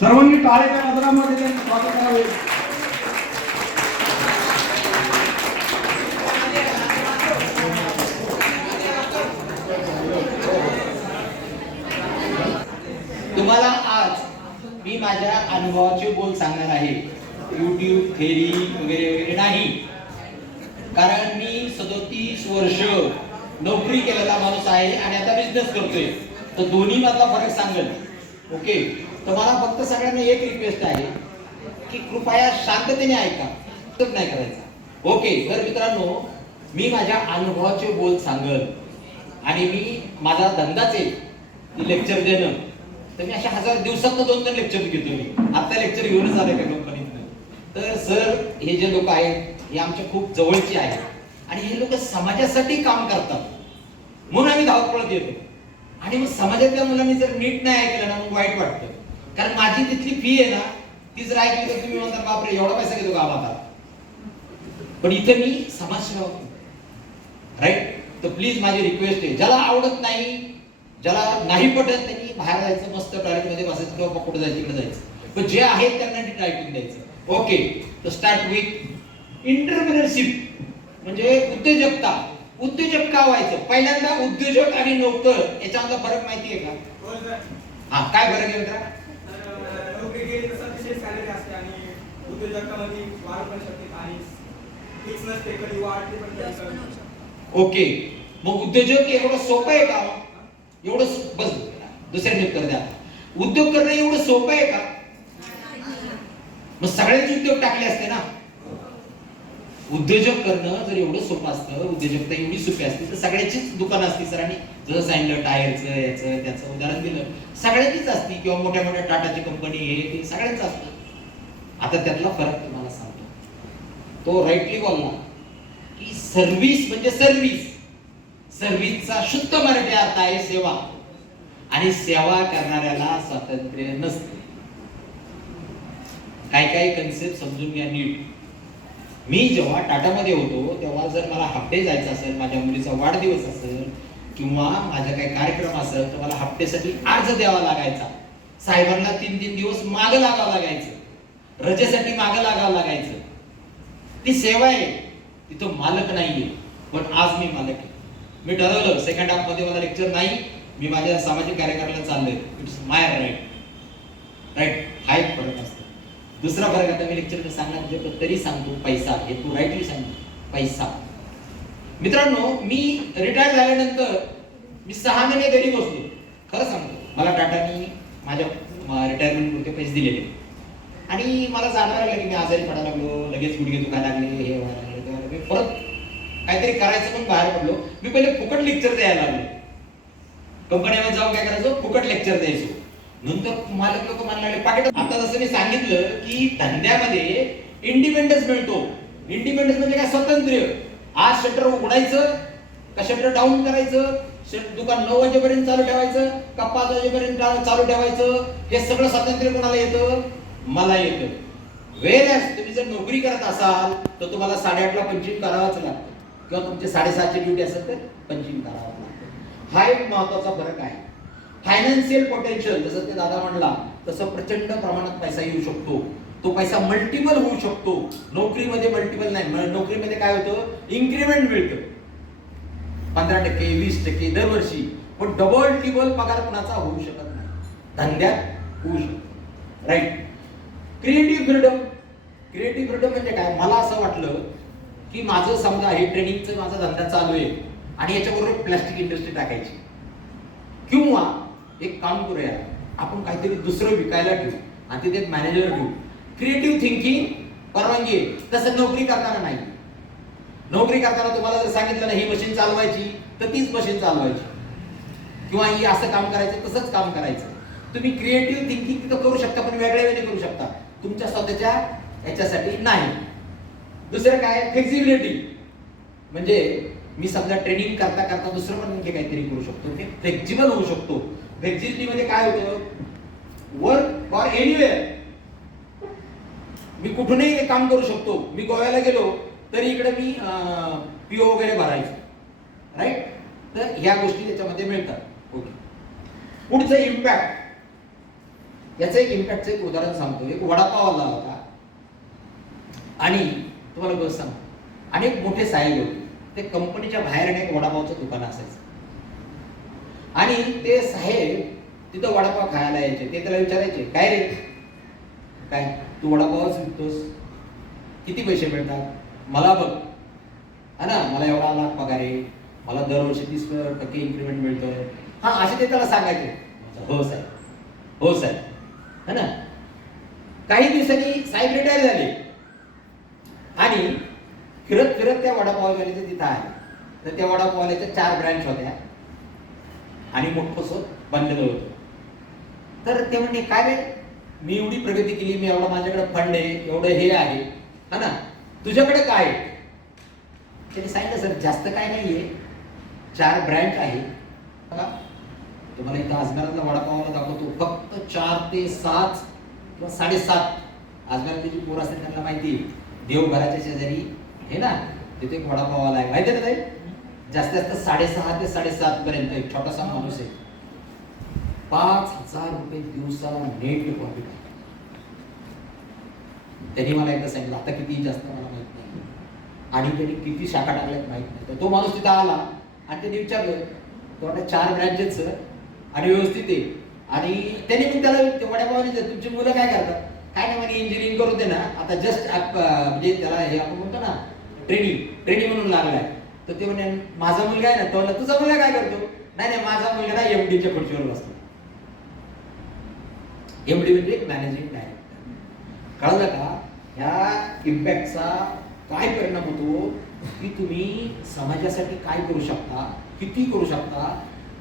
सर्वांनी टाळ्याच्या गजरामध्ये त्यांचं स्वागत करावे. तुम्हाला आज मी माझ्या अनुभवाचे बोल सांगणार आहे. युट्यूब थेरी वगैरे वगैरे नाही, कारण मी 37 वर्ष नोकरी केलेला माणूस आहे आणि आता बिझनेस करतोय, तर दोन्ही मधला फरक सांगेल. ओके, तर मला फक्त सगळ्यांना एक रिक्वेस्ट आहे की कृपया शांततेने ऐका, नाही करायचा. ओके, तर मित्रांनो, मी माझ्या अनुभवाचे बोल सांगेल आणि मी माझा धंदाच आहे लेक्चर देणं. तर मी अशा 1000 दिवसात 2-2 लेक्चर घेतो. मी आता लेक्चर घेऊनच आले का कंपनीतनं. तर सर, हे जे लोक आहेत हे आमच्या खूप जवळचे आहेत आणि हे लोक समाजासाठी काम करतात, म्हणून आम्ही धावपळत येतो. आणि मग समाजातल्या मुलांनी जर नीट नाही ऐकलं ना, मग वाईट वाटतं. कारण माझी तिथली फी आहे ना, ती जर ऐकली तर तुम्ही म्हणता बापरे एवढा पैसा घेतो का आता. पण इथे मी समाजसेवा करतो, राईट. तर प्लीज माझी रिक्वेस्ट आहे, ज्याला आवडत नाही, ज्याला नाही पटत, त्यांनी बाहेर जायचं, मस्त टॉयलेट मध्ये बसायचं किंवा कुठे जायचं तिकडे जायचं. पण जे आहेत त्यांना नीट ऐकून द्यायचं. ओके, तर स्टार्ट विथ एंटरप्रेन्योरशिप म्हणजे उद्योजकता. उद्योजक का व्हायचं? पहिल्यांदा उद्योजक आणि नोकर याच्यामधला फरक माहिती आहे का? हा, काय फरक आहे मित्रा? नोकरी केली तर विशेष सॅलरी असते आणि उद्योजकामध्ये वाढ पण शकते आणि फिक्स नसते, कधी वाढते पण. ओके, मग उद्योजक एवढं सोपं आहे का? एवढं बस दुसऱ्याने उत्तर द्या. उद्योग करणं एवढं सोपं आहे का? मग सगळ्यांचे उद्योग टाकले असते ना. उद्योजक करणं जर एवढं सोपं असतं, उद्योजकता एवढी सोपी असते, तर सगळ्याचीच दुकान असती. सरांनी जसं सांगितलं टायरचं, याचं त्याचं उदाहरण दिलं, सगळ्याचीच असती. किंवा मोठ्या मोठ्या टाटाची कंपनी हे ते सगळ्यांचं असतं. आता त्यातला फरक तुम्हाला सांगतो. तो राईटली बोलला की सर्व्हिस म्हणजे सर्व्हिस. सर्व्हिसचा शुद्ध मराठी अर्थ आहे सेवा, आणि सेवा करणाऱ्याला स्वातंत्र्य नसते. काय काय कन्सेप्ट समजून घ्या नीट. मी जेव्हा टाटामध्ये होतो तेव्हा जर मला हाफ डे जायचं असेल, माझ्या मुलीचा वाढदिवस असेल किंवा माझा काही कार्यक्रम असेल, तर मला हाफ डे साठी अर्ज द्यावा लागायचा. साहेबांना 3-3 दिवस मागं लागावं लागायचं, रजेसाठी मागं लागावं लागायचं. ती सेवा आहे, तिथं मालक नाहीये. पण आज मी मालक आहे. मी ठरवलं सेकंड हाफ मध्ये मला लेक्चर नाही, मी माझ्या सामाजिक कार्यालयाला चाललोय. It's my right. राईट, हा एक फरक असतो. दुसरा फरक आता मी लेक्चर सांगणार तरी सांगतो, पैसा. हे तू राईटली सांग, पैसा. मित्रांनो, मी रिटायर झाल्यानंतर मी 6 महिने घरी बसलो. खरं सांगतो, मला टाटानी माझ्या रिटायरमेंट पुरते पैसे दिलेले आणि मला जाणवायला लागलं की मी आजारी पडायला लागलो, लगेच गुडघे दुखायला लागले, हे व्हायला लागले. परत काहीतरी करायचं पण बाहेर पडलो. मी पहिले फुकट लेक्चर द्यायला लागलो. कंपनीमध्ये जाऊन काय करायचो? फुकट लेक्चर द्यायचो. नंतर मालक लोक म्हणायला लागले पाकिट. आता जसं मी सांगितलं की धंद्यामध्ये इंडिपेंडन्स मिळतो. इंडिपेंडन्स म्हणजे काय? स्वातंत्र्य. आज शटर उघडायचं का शटर डाऊन करायचं, दुकान 9 वाजेपर्यंत चालू ठेवायचं का 5 वाजेपर्यंत चालू ठेवायचं, हे सगळं स्वातंत्र्य कोणाला येतं? मला येतं. वेळेस तुम्ही जर नोकरी करत असाल तर तुम्हाला 8:30ला पंचिंग करावंच लागतं, किंवा तुमचे 7:30ची ड्युटी असेल तर पंचिंग करावं लागतं. हा एक महत्वाचा फरक आहे. फायनान्शियल पोटेन्शियल, जसं ते दादा म्हणला तसं प्रचंड प्रमाणात पैसा येऊ शकतो. तो पैसा मल्टिपल होऊ शकतो. नोकरीमध्ये मल्टिपल नाही. नोकरीमध्ये काय होतं? इन्क्रिमेंट मिळतं 15%, 20% दरवर्षी. पण डबल टिबल पगार कुणाचा होऊ शकत नाही. धंद्यात होऊ शकतो. Right. Creative freedom. Creative freedom म्हणजे काय? मला असं वाटलं की माझं समजा हे ट्रेनिंगचं माझा धंदा चालू आहे आणि याच्याबरोबर प्लास्टिक इंडस्ट्री टाकायची, किंवा एक काम करूया, आपण काहीतरी दुसरं विकायला ठेवू आणि तिथे एक मॅनेजर ठेवू. क्रिएटिव्ह थिंकिंग परवानगी आहे. तसं नोकरी करताना नाही. नोकरी करताना तुम्हाला जर सांगितलं ना ही मशीन चालवायची तर तीच मशीन चालवायची, किंवा ही असं काम करायचं तसंच काम करायचं. तुम्ही क्रिएटिव्ह थिंकिंग तिथं करू शकता, पण वेगळ्या वेगळे करू शकता, तुमच्या स्वतःच्या याच्यासाठी नाही. दुसरं काय? फ्लेक्सिबिलिटी. म्हणजे मी समजा ट्रेनिंग करता करता दुसरं पण काहीतरी करू शकतो, मी फ्लेक्झिबल होऊ शकतो. फ्लेक्झिबिलिटी मध्ये काय होतं? Work for anywhere. मी कुठूनही काम करू शकतो. मी गोव्याला गेलो तरी इकडे मी पीओ वगैरे भरायचो. राईट. तर ह्या गोष्टी त्याच्यामध्ये मिळतात. ओके. पुढचं इम्पॅक्ट. याचं एक इम्पॅक्टचं एक उदाहरण सांगतो. एक वडापाव आला होता आणि तुम्हाला बस सांग, अनेक मोठे साहेब होते. ते कंपनीच्या बाहेर एक वडापावचं दुकान असायचं आणि ते साहेब तिथं वडापाव खायला यायचे. ते त्याला विचारायचे, काय रे, काय तू वडापावच विकतोस, किती पैसे मिळतात? मला बघ, हा ना, मला एवढा लाख पगार आहे, मला दरवर्षी 30% इन्क्रीमेंट मिळतोय, हा, असे ते त्याला सांगायचे. हो साहेब, हो साहेब, है ना. काही दिवसांनी साहेब रिटायर झाले आणि फिरत फिरत त्या वडापाववाल्याचे तिथं आले. तर त्या वडापाववाल्याच्या 4 ब्रँच होत्या आणि मोठंसं बनलेलं होतं. तर ते म्हणले, काय रे, मी एवढी प्रगती केली, मी एवढा माझ्याकडे फंड आहे, एवढं हे आहे, हा ना, तुझ्याकडे काय आहे? त्यांनी सांगितलं, सर जास्त काय नाहीये, 4 ब्रँच आहे. तुम्हाला इथं अजमेरातला वडापावला दाखवतो, फक्त 4 ते 7 किंवा 7.5. अजमेरातली जी पोरं असतात त्यांना माहिती आहे, देवघराच्या शेजारी हे ना, तिथे एक वडापाववाला आहे, माहिती आहे ना ताई? जास्तीत जास्त 6.5 ते 7.5 पर्यंत एक छोटासा माणूस आहे. 5,000 रुपये दिवसाला नेट प्रॉफिट आहे. त्यांनी मला एकदा सांगितलं, आता किती जास्त मला माहित नाही, आणि त्यांनी किती शाखा टाकल्यात माहित नाही. तर तो माणूस तिथं आला आणि त्यांनी विचारलं, तो 4 ब्रँचेस सर आणि व्यवस्थित आहे. आणि त्यांनी मग त्याला वडापावने, तुमची मुलं काय करतात? काय नाही म्हणे, इंजिनिअरिंग करू दे ना, आता जस्ट म्हणजे त्याला हे आपण म्हणतो ना, ट्रेनिंग म्हणून लागलाय. तर ते म्हणे, माझा मुलगा आहे ना, तो तुझा मुलगा काय करतो? नाही नाही, माझा मुलगा ना एमडीच्या खुर्चीवर बसतो. एमडी म्हणजे मॅनेजिंग डायरेक्टर. कळलं का? ह्या इम्पॅक्टचा काय परिणाम होतो की तुम्ही समाजासाठी काय करू शकता, किती करू शकता.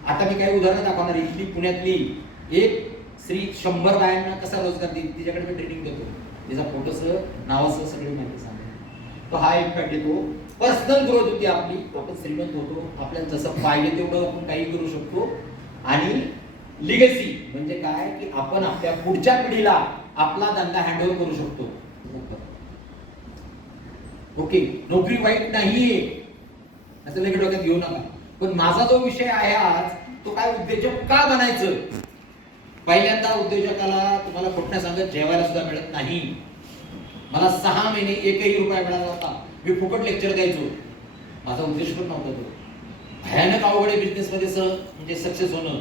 आता मी काही उदाहरणं दाखवणार. इथली पुण्यातली एक स्त्री 100 बायांना कसा रोजगार देईल, तिच्याकडे मी ट्रेनिंग देतो. तिचा फोटोसह, नावासह सगळी माहिती सांगतो. तो हा इम्पॅक्ट येतो. पर्सनल ग्रोथ होती आपली, आपण श्रीमंत होतो, आपल्याला जसं पाहिजे तेवढं आपण काही करू शकतो. आणि लिगसी म्हणजे काय की आपण आपल्या पुढच्या पिढीला आपला धंदा हँडओव्हर करू शकतो. ओके, नोकरी वाईट नाहीये असं लगेच डोक्यात घेऊ नका. पण माझा जो विषय आहे आज, तो काय, उद्योजक का बनायचं. पहिल्यांदा उद्योजकाला तुम्हाला खोटं सांगत जेवायला सुद्धा मिळत नाही. मला 6 महिने 1ही रुपया मिळाला होता. मी फुकट लेक्चर द्यायचो. माझा उद्देश पण नव्हता तो. भयानक अवघड आहे बिझनेस मध्ये म्हणजे सक्सेस होणं,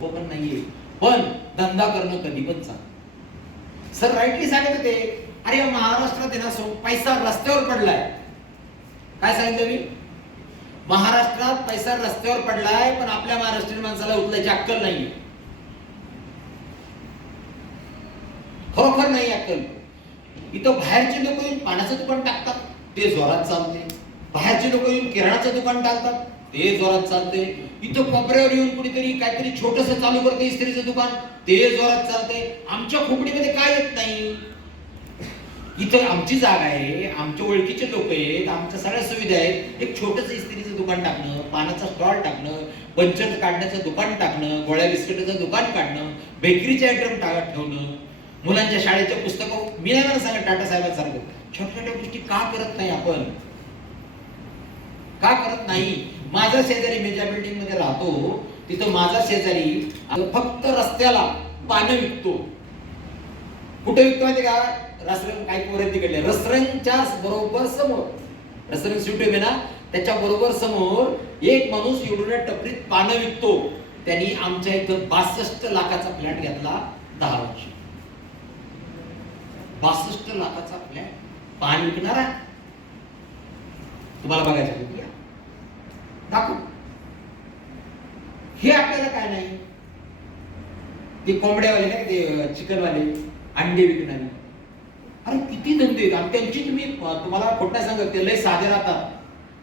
तो पण नाहीये. पण धंदा करणं कधी पण चांगलं. सर राईटली सांगत होते, अरे महाराष्ट्रात आहे ना, पैसा रस्त्यावर पडलाय. काय सांगितलं मी? महाराष्ट्रात पैसा रस्त्यावर पडलाय, पण आपल्या महाराष्ट्रीयन माणसाला उचलायची अक्कल नाहीये. खरोखर नाही अक्कल. इथं बाहेरचे लोक येऊन पाण्याचं दुकान टाकतात, ते जोरात चालते. बाहेरचे लोक येऊन किराणाचं दुकान टाकतात, ते जोरात चालते. इथं कोपऱ्यावर येऊन कुणीतरी काहीतरी छोटंसं चालू करते, इस्त्रीचं दुकान, ते जोरात चालते. आमच्या खोपडीमध्ये काय येत नाही. इथं आमची जागा आहे, आमच्या ओळखीचे लोक आहेत, आमच्या सगळ्या सुविधा आहेत. एक छोटंसं इस्त्रीचं दुकान टाकणं, पानाचा स्टॉल टाकणं, पंचर काढण्याचं दुकान टाकणं, गोळ्या बिस्किटाचं दुकान काढणं, बेकरीचे आयटम ठेवणं, मुलांच्या शाळेच्या पुस्तकं. मी नाही मला सांगत टाटा साहेबांसारखं छोट्या छोट्या गोष्टी का करत नाही आपण, का करत नाही. माझा शेजारी, मी ज्या बिल्डिंग मध्ये राहतो तिथं माझा शेजारी फक्त रस्त्याला पानं विकतो. कुठे विकतो माहिती का? रसरंग, काही पोरं तिकडले रसरंगच्या बरोबर समोर, रसरंग स्वीट आहे ना, त्याच्या बरोबर समोर एक माणूस एवढ्या टपरीत पानं विकतो. त्यांनी आमच्या इथं 62 लाखाचा फ्लॅट घेतला 10 वर्ष. 62 लाखाचा फ्लॅट, पान विकणारा. तुम्हाला बघायचं दाखव. हे आपल्याला काय नाही. ते कोंबड्यावाले ना, ते चिकनवाले, अंडे विकणारे, अरे किती धंदे आहेत. आणि त्यांची तुम्हाला खोटं सांगत, ते लय साधे राहतात,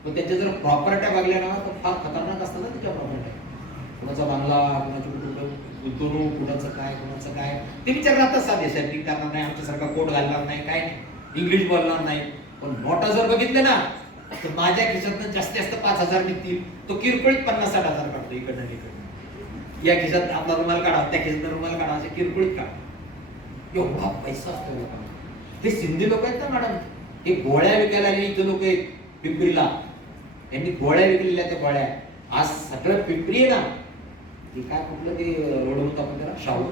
पण त्यांच्या जर प्रॉपर्ट्या बघल्या ना तर फार खतरनाक असतात ना त्याच्या प्रॉपर्ट्या. कुणाचा बांगला, कुणाची कुठं गुंतवणूक, कुणाचं काय ते विचार राहतात. साधे सेटिंग करणार नाही, आमच्यासारखा कोट घालणार नाही, काय नाही, इंग्लिश बोलणार नाही. पण नोटा जर बघितले ना तर माझ्या खिशातनं जास्तीत जास्त 5,000 निघतील. तो किरकोळीत 50-60 काढतो इकडनं इकडनं. या खिशात आपला रुमाल काढा, त्या खिशात रुमाल काढा, असे किरकोळीत काढा. एवढा पैसा असतो लोकांना. हे सिंधी लोक आहेत ना मॅडम, हे गोळ्या विकायला आलेले इथं लोक आहेत पिंपरीला. त्यांनी गोळ्या विकलेल्या, त्या गोळ्या आज सगळं पिंपरी आहे ना, ते काय कुठलं ते रोड होता आपण त्याला, शाहू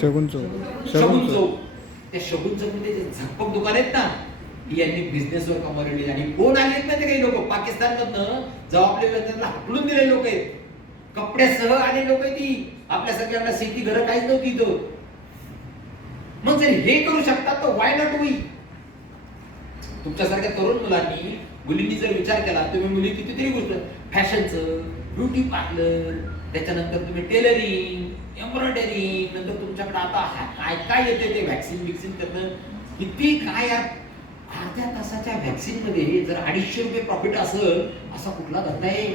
शगुन चौक शगुन चौक. त्या शगुन चौक मध्ये जे झकपक दुकान आहेत ना, ती यांनी बिझनेसवर कमवलेली. आणि कोण आलेत ना ते काही लोक पाकिस्तान मधनं, जबाबदारी हकलून दिलेले लोक आहेत, कपड्यासह आले लोक आहेत ती. आपल्यासारख्या शेती घरं काहीच नव्हती इथं. मग जर हे करू शकतात तर वाय नॉट वी? तुमच्यासारख्या तरुण मुलांनी, मुलींनी जर विचार केला, तुम्ही मुली कितीतरी गोष्ट, फॅशनचं, ब्युटी पार्लर, त्याच्यानंतर तुम्ही टेलरिंग, एम्ब्रॉयडरी, नंतर तुमच्याकडे आता काय काय येते ते व्हॅक्सिन बिक्सिन करणं, किती काय यार. अर्ध्या तासाच्या व्हॅक्सिन मध्ये जर 250 रुपये प्रॉफिट असेल, असा कुठला धंदा आहे?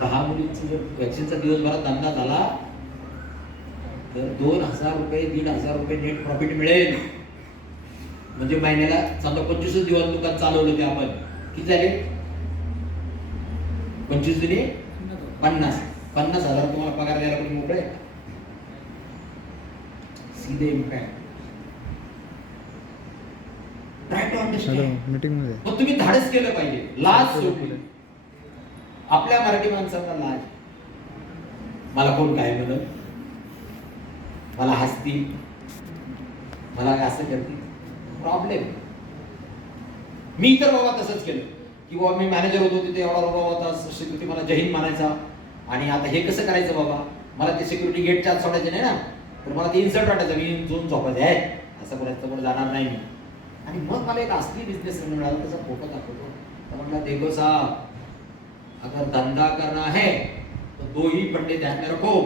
10 मुलींचा जर व्हॅक्सिनचा दिवसभरात धंदा झाला तर 2000 रुपये 1500 रुपये नेट प्रॉफिट मिळेल. म्हणजे महिन्याला समजा 25 दिवस दुकान चालवलं ते आपण, किती झाले? 25 दिने 50,000 तुम्हाला पगार द्यायला कोणी मोकळे? सीधे impact. Try to understand. Meeting मध्ये मग तुम्ही धाडस केलं पाहिजे. लाज सोडली. आपल्या मराठी माणसांना लाज. मला कोण काय म्हणत, मला हसतील, मला असं करतील, प्रॉब्लेम. मी तर बाबा तसंच केलं की बाबा मी मॅनेजर होतो तिथे, एवढा बाबा होता सिक्युरिटी, मला जय हिंद म्हणायचा. आणि आता हे कसं करायचं बाबा, मला ते सिक्युरिटी गेटच्या आत सोडायचे नाही ना, तर मला ते इन्सर्ट वाटायचं, मी जाऊन झोपायचं आहे, असं कोणाचं पुढे जाणार नाही मी. आणि मग मला एक असली बिझनेस मिळाला, त्याचा फोटो दाखवतो. तर म्हणला, देखो साहब, अगर धंधा करना है तो 2 ही फंडे ध्यान में रखो,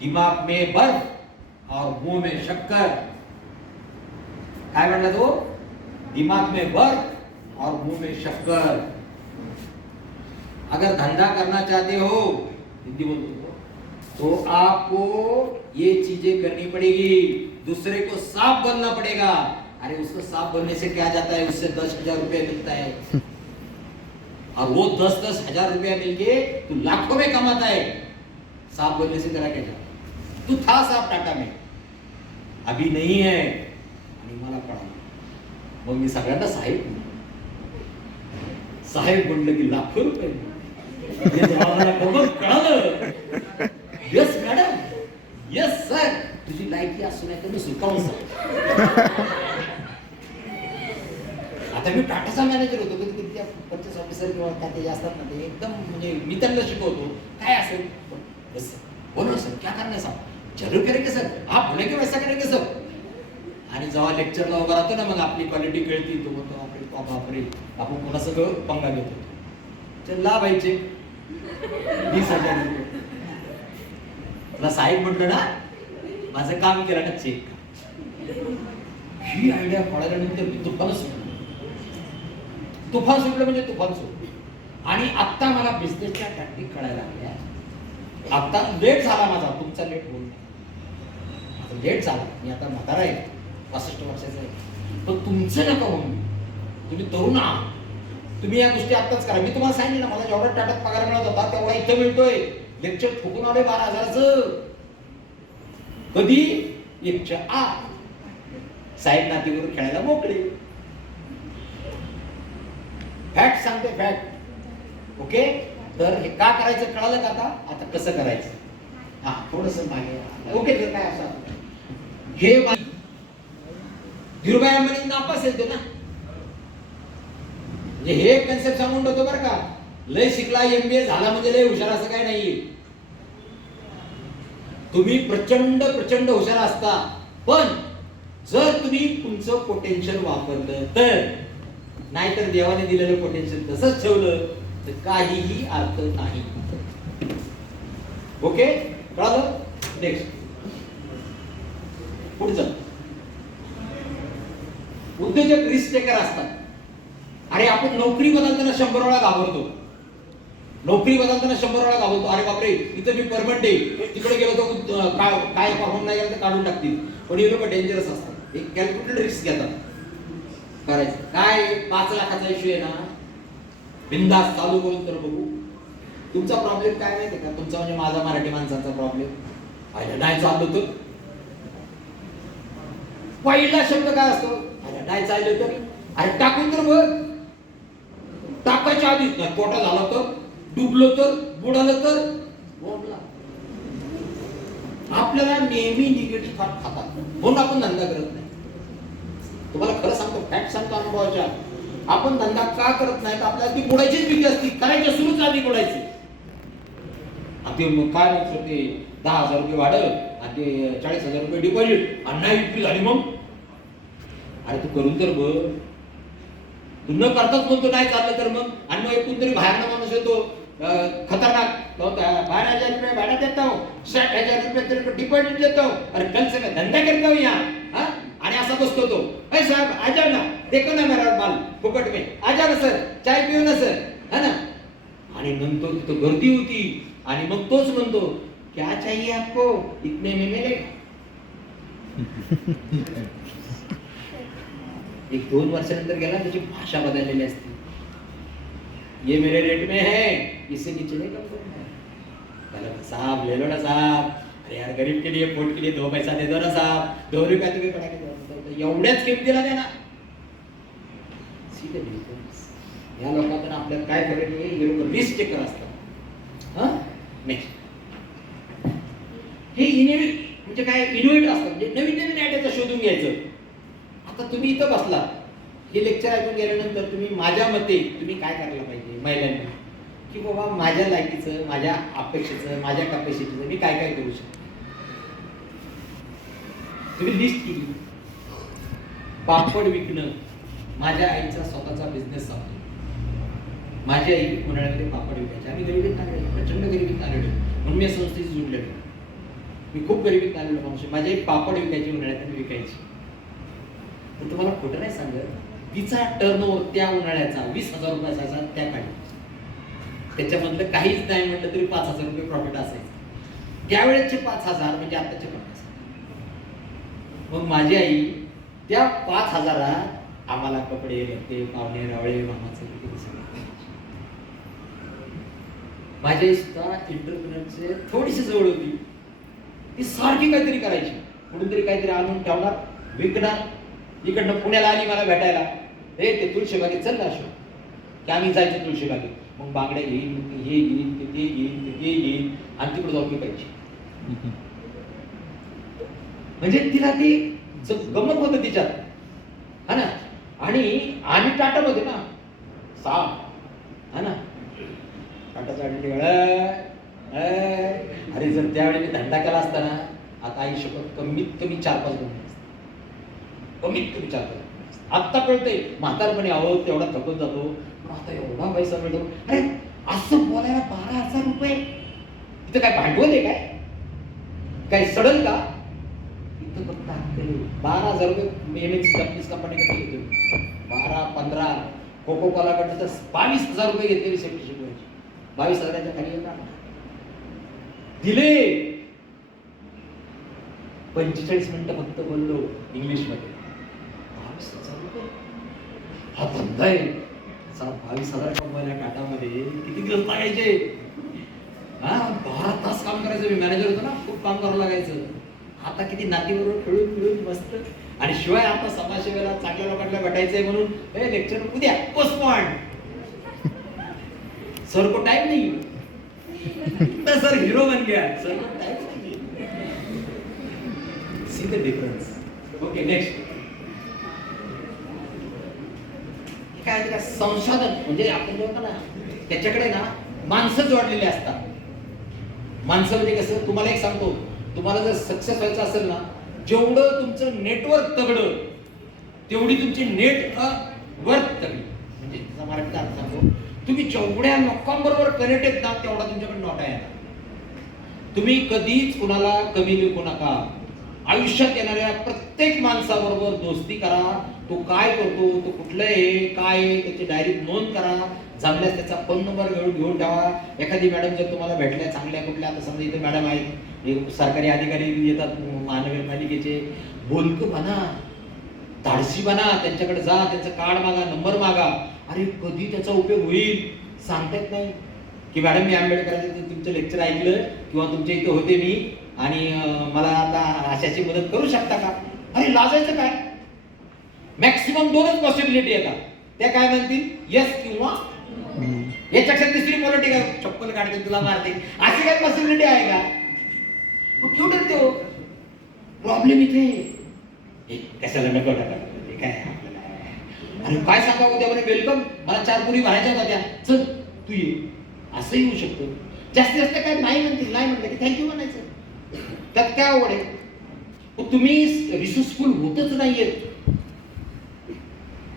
दिमाग में बर्फ और मुंह में शक्कर. काय म्हणला तो? दिमाग में बर्फ और मुंह में शक्कर. अगर धंधा करना चाहते हो, हिंदी बोलते तो आपको ये चीजें करनी पड़ेगी. दूसरे को सांप बनना पड़ेगा. अरे उसको सांप बनने से क्या जाता है, उससे 10,000 रुपया मिलता है, और वो 10-10 हजार रुपया मिलके तू लाखों में कमाता है. सांप बनने से तेरा क्या जाता? तू था सांप टाटा में, अभी नहीं है. आणि मला पडा. मग मी सगळ्यांना साहेब साहेब म्हणलं की लाखो रुपये. मला बघून कळालं, येस मॅडम, येस सर, तुझी लायकी असू नाही तर मी सुकावून सांग. आता मी टाटाचा मॅनेजर होतो, कधी कधी त्या परचेस ऑफिसर किंवा काय ते असतात ना, ते एकदम म्हणजे मी त्यांना शिकवतो काय असेल, बस बोलो सर, क्या करना है साहब, जरूर करेंगे सर, आप बोलेंगे वैसा करेंगे सर. आणि जेव्हा लेक्चरला उभा राहतो ना, मग आपली क्वालिटी कळती, तो म्हणतो बापरे, आपण कोणाचं सगळं पंगा घेतो. चल ला व्हायचे 20,000 रुपये. तुला साहेब म्हटलं ना, माझं काम केलं ना, चेक. ही आयडिया पळाल्यानंतर मी तुफान सुटलो. तुफान सुटलं म्हणजे तुफान सुटलं. आणि आता मला बिझनेसच्या टॅक्टिक कळायला लागल्या. आता लेट झाला माझा, तुमचा लेट होईल. आता लेट झाला, मी आता म्हातारा आहे, 65 वर्षाचा आहे. पण तुमचं नका होऊन, तुम्ही तरुण आहात, तुम्ही या गोष्टी आत्ताच करा. मी तुम्हाला सांगितलं ना, मला जेवढा टाटात पगार मिळत होता तेवढा इथं मिळतोय. लेक्चर फुकून आले 12,000चं. कधी? 108. साहेब नातीवर खेळायला मोकळे. फॅक्ट सांगते, फॅक्ट. ओके, तर हे का करायचं कळालं का आता? आता कसं करायचं? हा, थोडस मागे. ओके, तर काय असं हे धीरूभाई अंबानी नापास येतो ना, म्हणजे हे कन्सेप्ट सांगून ठेवतो बरं का. लय शिकला, MBA झाला म्हणजे लय हुशार असं काय नाहीये. तुम्ही प्रचंड प्रचंड हुशार असता, पण जर तुम्ही तुमचं पोटेन्शियल वापरलं तर, नाहीतर देवाने दिलेलं पोटेन्शियल तसंच ठेवलं तर काहीही अर्थ नाही. ओके, कळलं? नेक्स्ट पुढचं. उद्योजक रिस्क टेकर असतात. अरे आपण नोकरी बदलताना 100 वेळा घाबरतो. नोकरी बदलताना 100 वेळा घाबरतो. अरे बापरे, इथं मी परमनंट आहे, तिकडे गेलो तर काय परफॉर्म नाही गेलं तर काढून टाकतील. पण हे लोक डेंजरस असतात. एक कॅल्क्युलेटेड रिस्क घेतात. करायचं काय? 5 लाखाचा इश्यू आहे ना, बिंदास चालू करून तर बघू. तुमचा प्रॉब्लेम काय माहिती का? तुमचा म्हणजे माझा मराठी माणसाचा प्रॉब्लेम. नाही चाललो तर पहिला शब्द काय असतो? नाही चाललं तर अरे टाकून तर बघ. टाकायच्या आधीच नाही, कोटा झाला तर, डुबलो तर, बुडालं तर, बोंबला. आपल्याला नेहमी निगेटिव्ह थॉट खातात म्हणून आपण धंदा करत नाही. तुम्हाला खरं सांगतो, फॅक्ट सांगतो अनुभवाच्या, आपण धंदा का करत नाही तर आपल्याला ती बुडायचीच भीती असती. करायच्या सुरूच आधी बुडायची. ते काय म्हणतो ते 10,000 रुपये भाडं आणि ते 40,000 रुपये डिपॉझिट आणि नाही विक्री झाली मग. अरे तू करून तर बघ. तू न करताच म्हणतो नाही चाललं तर मग. आणि मग एकूण तरी बाहेरनं माणूस येतो खतरनाक, 12,000 रुपये भाडा देता हूं, 60,000 रुपये तेरे डिपॉझिट देता हूं, अरे कल से मैं धंधा करता हूं यहाँ. आणि असा बसतो तो, अरे साहब आ जाओ ना, देखो ना मेरा माल फुकट में, आ जाओ ना सर, चाय पिऊ ना सर, है ना. आणि नंतर तिथं गर्दी होती आणि मग तोच म्हणतो, क्या चाहिए आपको, इतने में मिलेगा. 1-2 वर्षानंतर गेला त्याची भाषा बदललेली असते. ये मेरे रेट में है, इससे नीचे नहीं कम करूंगा. साहब ले लो ना साहब, अरे यार गरीब के लिए पोट के लिए 2 पैसा दे दो ना साहब, 2 रुपया तुम्ही पडा की एवढ्याच किमतीला द्या ना. सीधे बिलकुल या लोकांना आपल्याला काय करायचं आहे, हे लोक रिस्क टेकर असतात. हा नेक्स्ट हे म्हणजे काय इनोव्हेट असतात, म्हणजे नवीन नवीन आयडियाचा शोधून घ्यायचं. आता तुम्ही इथं बसला, हे लेक्चर ऐकून गेल्यानंतर तुम्ही माझ्या मते तुम्ही काय करायला पाहिजे महिलांनी, की बाबा माझ्या लायकीचं, माझ्या अपेक्षेचं, माझ्या कॅपॅसिटीचं मी काय काय करू शकतो. तुम्ही लिस्ट केली. पापड विकणं, माझ्या आईचा स्वतःचा बिझनेस चालतो. माझी आई उन्हाळ्यामध्ये पापड विकायची. आम्ही गरिबीत आलेलो, प्रचंड गरिबीत आलेलो, म्हणून मी या संस्थेशी जुडलेलो. मी खूप गरिबीत आलेलो माणूस. माझी आई पापड विकायची, उन्हाळ्यात आणि विकायची. पण तुम्हाला खोटं नाही सांगत, तिचा टर्नओव्हर त्या उन्हाळ्याचा 20,000 रुपये असायचा त्या काळी. त्याच्यामधलं काहीच नाही म्हटलं तरी 5,000 रुपये प्रॉफिट असायचं. त्यावेळेचे 5,000 म्हणजे आताचे 50,000. मग माझी आई त्या 5,000 आम्हाला कपडे, लत्ते, पावणे, रावळे, मामाचे माझी आई सुद्धा एंटरप्रेन्योरचे थोडीशी जवळ होती. ती सारखी काहीतरी करायची, कुठून तरी काहीतरी आणून ठेवणार, विकणार. इकडनं पुण्याला आली मला भेटायला, हे ते तुळशीबागेत चल ना अशोक, की आम्ही जायचं तुळशीबागेत. मग बांगड्या घेईन, हे घेईन, ते घेईन, ते घेईन आणि तिकडे जाऊन विकायची. म्हणजे तिला ती गमत होतं तिच्यात, हा ना. आणि आम्ही टाटामध्ये ना साप, हा ना, टाटाचा अरे जर त्यावेळी मी धंदा केला असता ना, आता आयुष्यात कमीत कमी 4-5 गुण, कमीत कमी 4-5. आत्ता कळतंय म्हातारपणे, आहो तेवढा थकून जातो, आता एवढा पैसा मिळतो. अरे असं बोलायला 12,000 रुपये, इथं काय भांडवल आहे काय सडल का? इथं फक्त 12,000 रुपये एमएनसी जापनीज कंपनीकडे घेतो. 12-15 कोको कोला कडे तर 22,000 रुपये घेतले रिसेप्ट शिकवायचे. 22,000च्या खाली येतात दिले. 45 मिनिटं फक्त बोललो इंग्लिश मध्ये. 22,000 रुपये हा धंदा आहे. 22,000 कमवायला टाटामध्ये किती दिवस लागायचे? 12 तास काम करायचं. मी मॅनेजर होतो ना, खूप काम करावं लागायचं. आता किती नातीबरोबर खेळून खेळून मस्त. आणि शिवाय आता समाजसेवेला चांगल्या लोकांना भेटायचंय म्हणून हे लेक्चर उद्या पोस्टपोन. सर को टाइम नहीं, सर हीरो बन गया, सर को टाइम नहीं. See the difference. Okay next काय ते संसाधन, म्हणजे आपण बोलतो ना त्याच्याकडे ना माणसं जोडलेली असतात. माणसं म्हणजे कसं, तुम्हाला एक सांगतो, तुम्हाला जर सक्सेस व्हायचं असेल ना, जेवढं तुमचं नेटवर्क तगडं तेवढी तुमची नेट वर्थ तगडी. म्हणजे त्याचा मराठीत अर्थ सांगतो, तुम्ही जेवढ्या लोकांबरोबर कनेक्ट आहेत ना तेवढा तुमच्याकडे नोटा येणार. तुम्ही कधीच कुणाला कमी लेखू नका. आयुष्यात येणाऱ्या प्रत्येक माणसाबरोबर दोस्ती करा. तो काय करतो, तो कुठलं आहे, काय आहे, त्याची डायरीत नोंद करा. जमल्यास त्याचा फोन नंबर घेऊन ठेवा. एखादी मॅडम जर तुम्हाला भेटल्या चांगल्या कुठल्या, आता समजा इथे मॅडम आहेत, सरकारी अधिकारी येतात महानगरपालिकेचे, बोलकं बना, धाडसी बना, त्यांच्याकडे जा, त्यांचं कार्ड मागा, नंबर मागा. अरे कधी त्याचा उपयोग होईल सांगता येत नाही. की मॅडम मी आंबेडकरांचं तुमचं लेक्चर ऐकलं किंवा तुमच्या इथे होते मी आणि मला आता अशाची मदत करू शकता का? अरे लाजायचं काय? मॅक्सिमम 2च पॉसिबिलिटी येतात. त्या काय म्हणतील, येस किंवा याच्यापेक्षा तिसरी पॉलिटिक चप्पल काढते तुला मारते, अशी काय पॉसिबिलिटी आहे का? मग क्यों डरते हो? प्रॉब्लेम इथे हे कशाला नको नका ते काय आपल्याला अरे काय सांगा उद्या म्हणे वेलकम मला 4 पुरी भरायच्या होत्या चल तू ये असं येऊ शकतो. जास्तीत जास्त काय नाही म्हणतील नाही म्हटलं की थँक्यू म्हणायचं त्यात काय आवड आहे. तुम्ही रिसोर्सफुल होतच नाहीये.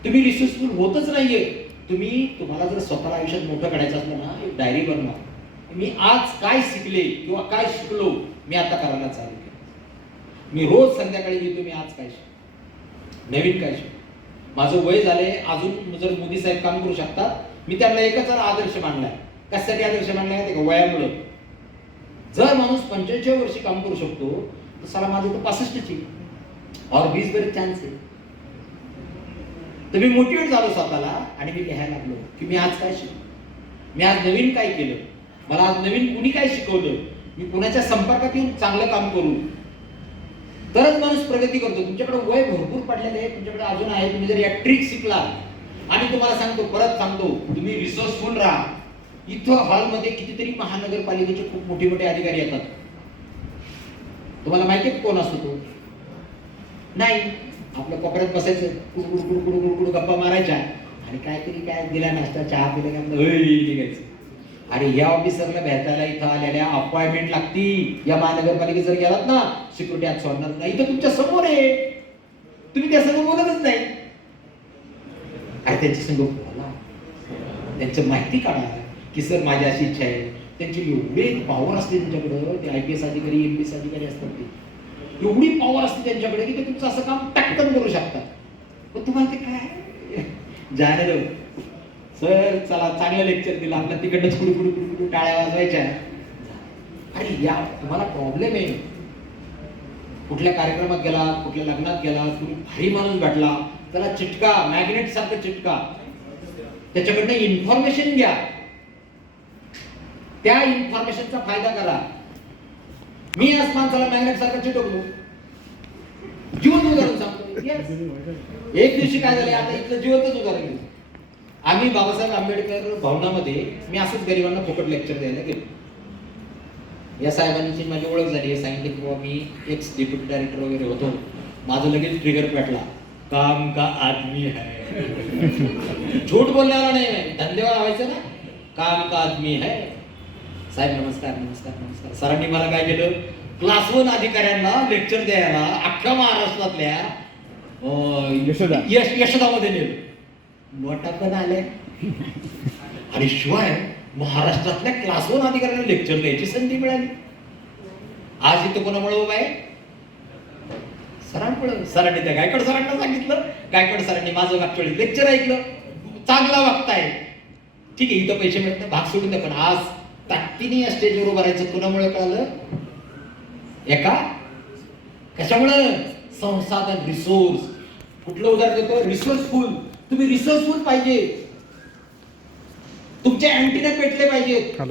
तुम्ही रिसोर्सफुल होतच नाहीये. तुम्हाला जर स्वतःला आयुष्यात मोठं करायचं असलं ना एक डायरी बनवा. मी आज काय शिकले किंवा काय शिकलो मी आता करायला चालू केलं. मी रोज संध्याकाळी लिहितो मी आज काय शिकलो नवीन काय शिकलो. माझं वय झाले अजून जर मोदी साहेब काम करू शकतात मी त्यांना एकच आदर्श मानलाय. कशासाठी आदर्श मानलाय ते वयामुळे. जर माणूस 45 वर्षी काम करू शकतो तर साला माझं तर 65ची और 20 बरे चान्स आहे. तर मी मोटिवेट झालो स्वतःला आणि मी लिहायला लागलो की मी आज काय शिकलो मी आज नवीन काय केलं मला आज नवीन कुणी काय शिकवलं मी कुणाच्या संपर्कात येऊन चांगलं काम करू तरच माणूस प्रगती करतो. तुमच्याकडे वय भरपूर पडलेले आहे तुमच्याकडे अजून आहे. तुम्ही जर या ट्रिक शिकला आणि तुम्हाला सांगतो परत सांगतो तुम्ही रिसोर्सफुल राहा. इथं हॉलमध्ये कितीतरी महानगरपालिकेचे खूप मोठे मोठे अधिकारी येतात. तुम्हाला माहिती आहे कोण असतो तो? नाही आपल्या कोपऱ्यात बसायचं कुडकुड गप्पा मारायच्या आणि काहीतरी काय दिला नाश्ता चहा पिला की आपलं निघायचं. अरे या ऑफिसरला भेटायला इथं आलेल्या अपॉइंटमेंट लागती. या महानगरपालिकेत जर गेलात ना सिक्युरिटी आत सोडणार नाही. इथं तुमच्या समोर आहे तुम्ही त्या समोर बोलतच नाही. अरे त्यांची संग बोला त्यांचं माहिती काढा की सर माझी अशी इच्छा आहे. त्यांची एवढे पॉवर असते त्यांच्याकडं ते IPS अधिकारी MPS अधिकारी असतात ते एवढी पॉवर असते त्यांच्याकडे की ते तुमचं असं काम टक्कन करू शकतात. पण तुम्हाला ते काय जाणे दो सर चला चांगलं लेक्चर दिलं आपल्या तिकडनंच कुडकुड टाळ्या वाजवायच्या. अरे या तुम्हाला प्रॉब्लेम आहे. कुठल्या कार्यक्रमात गेला कुठल्या लग्नात गेला तुम्ही भारी माणूस भेटला त्याला चिटका मॅग्नेट सारखं चिटका त्याच्याकडनं इन्फॉर्मेशन घ्या. त्या इन्फॉर्मेशनचा फायदा करा. मी आज माणसाला मॅग्नेट सारखं चिटकलो जीवन उदाहरण सांगतो. एक दिवशी काय झालं आता इथलं जीवनच उदाहरण घेऊ. आम्ही बाबासाहेब आंबेडकर भवनामध्ये मी असंच गरिबांना फुकट लेक्चर द्यायला गेलो. या साहेबांची माझी ओळख झाली. हे सांगितले की बाबा मी एक्स डेप्युटी डायरेक्टर वगैरे होतो. माझं लगेच ट्रिगर पेटला काम का आदमी है. झूठ बोलण्याला नाही धंदेवाला व्हायचं ना. काम का आदमी है. साहेब नमस्कार नमस्कार नमस्कार. सरांनी मला काय केलं क्लास 1 अधिकाऱ्यांना लेक्चर द्यायला अख्ख्या महाराष्ट्रातल्या यशोदामध्ये नेलं. नोटा पण आले आणि शिवाय महाराष्ट्रातल्या क्लास 1 अधिकाऱ्यांना लेक्चर द्यायची संधी मिळाली. आज इथं कोणामुळे उभा आहे सरांमुळे. सरांनी त्या गायकवाड सरांना सांगितलं. गायकवाड सरांनी माझं मागच्या वेळी लेक्चर ऐकलं. चांगला वागताय ठीक आहे इथं पैसे मिळत भाग सोडून द्या. पण आज ताकदीने या स्टेजवर उभं राहायचं कुणामुळे कळालं एका कशामुळे संसाधन रिसोर्स. कुठलं उदाहरण देतो रिसोर्सफुल. तुम्ही रिसोर्सफुल पाहिजे. तुमचे अँटीना पेटले पाहिजेत.